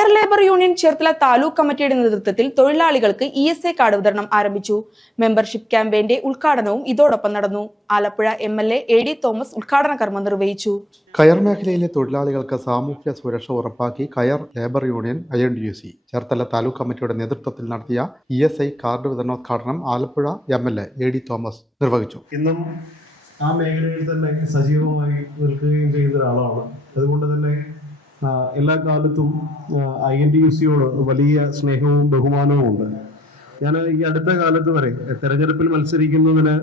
കയർ labour union Cherthala taluk കമ്മിറ്റിയുടെ നേതൃത്വത്തിൽ തൊഴിലാളികൾക്ക് ESI കാർഡ് വിതരണം ആരംഭിച്ചു. മെമ്പർഷിപ്പ് ക്യാമ്പയിന്റെ ഉദ്ഘാടനവും ഇതോടൊപ്പം നടന്നു. ആലപ്പുഴ MLA AD തോമസ് ഉദ്ഘാടന കർമ്മം നിർവഹിച്ചു. കയർ മേഖലയിലെ തൊഴിലാളികൾക്ക് സാമൂഹ്യ സുരക്ഷ ഉറപ്പാക്കി കയർ labour union INTUC Cherthala taluk കമ്മിറ്റിയുടെ നേതൃത്വത്തിൽ നടത്തിയ ESI കാർഡ് വിതരണോദ്ഘാടനം ആലപ്പുഴ MLA AD തോമസ് നിർവഹിച്ചു. ഇന്നും ആ മേഖലയിൽ തന്നെ സജീവമായി നിൽക്കുകയും ചെയ്യുന്ന ഒരാളാണ്. അതുകൊണ്ട് തന്നെ എല്ലാ കാലത്തും INTUCയോട് വലിയ സ്നേഹവും ബഹുമാനവും ഉണ്ട്. ഞാൻ ഈ അടുത്ത കാലത്ത് വരെ തെരഞ്ഞെടുപ്പിൽ മത്സരിക്കുന്നതിന്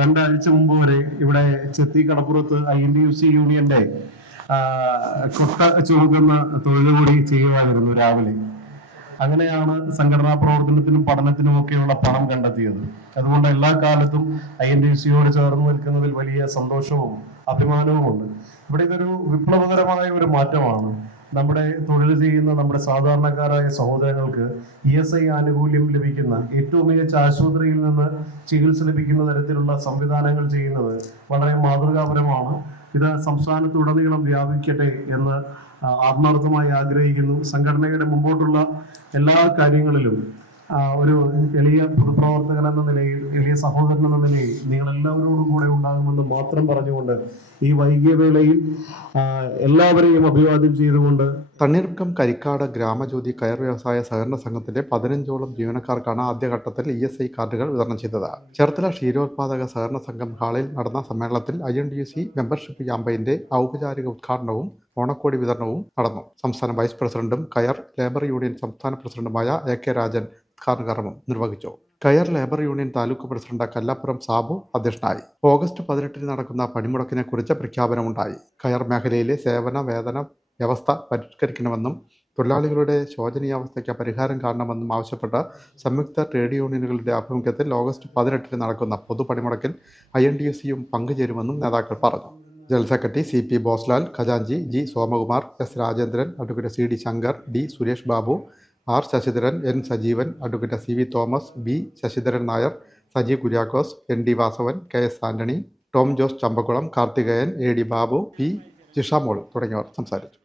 2 ആഴ്ച മുമ്പ് വരെ ഇവിടെ ചെത്തി കടപ്പുറത്ത് INTUC യൂണിയന്റെ കൊട്ട ചുമക്കുന്ന തൊഴിൽ കൂടി ചെയ്യുമായിരുന്നു രാവിലെ. അങ്ങനെയാണ് സംഘടനാ പ്രവർത്തനത്തിനും പഠനത്തിനും ഒക്കെയുള്ള പണം കണ്ടെത്തിയത്. അതുകൊണ്ട് എല്ലാ കാലത്തും INTUCയോട് ചേർന്ന് നിൽക്കുന്നതിൽ വലിയ സന്തോഷവും അഭിമാനവും ഉണ്ട്. ഇവിടെ ഇതൊരു വിപ്ലവകരമായ ഒരു മാറ്റമാണ്. നമ്മുടെ തൊഴിൽ ചെയ്യുന്ന നമ്മുടെ സാധാരണക്കാരായ സഹോദരങ്ങൾക്ക് ESI ആനുകൂല്യം ലഭിക്കുന്ന, ഏറ്റവും മികച്ച ആശുപത്രിയിൽ നിന്ന് ചികിത്സ ലഭിക്കുന്ന തരത്തിലുള്ള സംവിധാനങ്ങൾ ചെയ്യുന്നത് വളരെ മാതൃകാപരമാണ്. ഇത് സംസ്ഥാനത്തുടനീളം വ്യാപിക്കട്ടെ എന്ന് ആത്മാർത്ഥമായി ആഗ്രഹിക്കുന്നു. സംഘടനയുടെ മുമ്പോട്ടുള്ള എല്ലാ കാര്യങ്ങളിലും ഒരു എളിയ പൊതുപ്രവർത്തകൻ എന്ന നിലയിൽ, എളിയ സഹോദരൻ എന്ന നിലയിൽ നിങ്ങൾ എല്ലാവരോടും കൂടെ ഉണ്ടാകുമെന്ന് മാത്രം പറഞ്ഞുകൊണ്ട് ഈ വൈകിയ വേളയിൽ എല്ലാവരെയും അഭിവാദ്യം ചെയ്തുകൊണ്ട് തണ്ണീർമുക്കം കരിക്കാട് ഗ്രാമജ്യോതി കയർ വ്യവസായ സഹകരണ സംഘത്തിന്റെ 15ഓളം ജീവനക്കാർക്കാണ് ആദ്യഘട്ടത്തിൽ ESI കാർഡുകൾ വിതരണം ചെയ്തത്. ചേർത്തല ക്ഷീരോത്പാദക സഹകരണ സംഘം ഹാളിൽ നടന്ന സമ്മേളനത്തിൽ INTUC മെമ്പർഷിപ്പ് ക്യാമ്പയിന്റെ ഔപചാരിക ഉദ്ഘാടനവും ഓണക്കോടി വിതരണവും നടന്നു. സംസ്ഥാന വൈസ് പ്രസിഡന്റും കയർ ലേബർ യൂണിയൻ സംസ്ഥാന പ്രസിഡന്റുമായ AK രാജൻ ഉദ്ഘാടന കർമ്മം നിർവഹിച്ചു. കയർ labour union taluk president Kallappuram Sabu അധ്യക്ഷനായി. ഓഗസ്റ്റ് 18 നടക്കുന്ന പണിമുടക്കിനെ കുറിച്ച് പ്രഖ്യാപനമുണ്ടായി. കയർ മേഖലയിലെ സേവന വേതന വ്യവസ്ഥ പരിഷ്കരിക്കണമെന്നും തൊഴിലാളികളുടെ ശോചനീയാവസ്ഥയ്ക്ക് പരിഹാരം കാണണമെന്നും ആവശ്യപ്പെട്ട് സംയുക്ത ട്രേഡ് യൂണിയനുകളുടെ ആഭിമുഖ്യത്തിൽ ഓഗസ്റ്റ് 18 നടക്കുന്ന പൊതുപണിമുടക്കിൽ INTUCയും പങ്കുചേരുമെന്നും നേതാക്കൾ പറഞ്ഞു. ജനറൽ സെക്രട്ടറി CP ബോസ്ലാൽ, ഖജാൻജി G Somakumar, S Rajendran, advocate CD Shankar, D Suresh Babu, R Sasidharan, N Sajeevan, advocate CV Thomas, B Sasidharan Nair, Saji Kuriakose, ND Vasavan, KS Antony, Tom Jose Champakkulam, Karthikeyan, AD Babu, P Jishamol തുടങ്ങിയവർ സംസാരിച്ചു.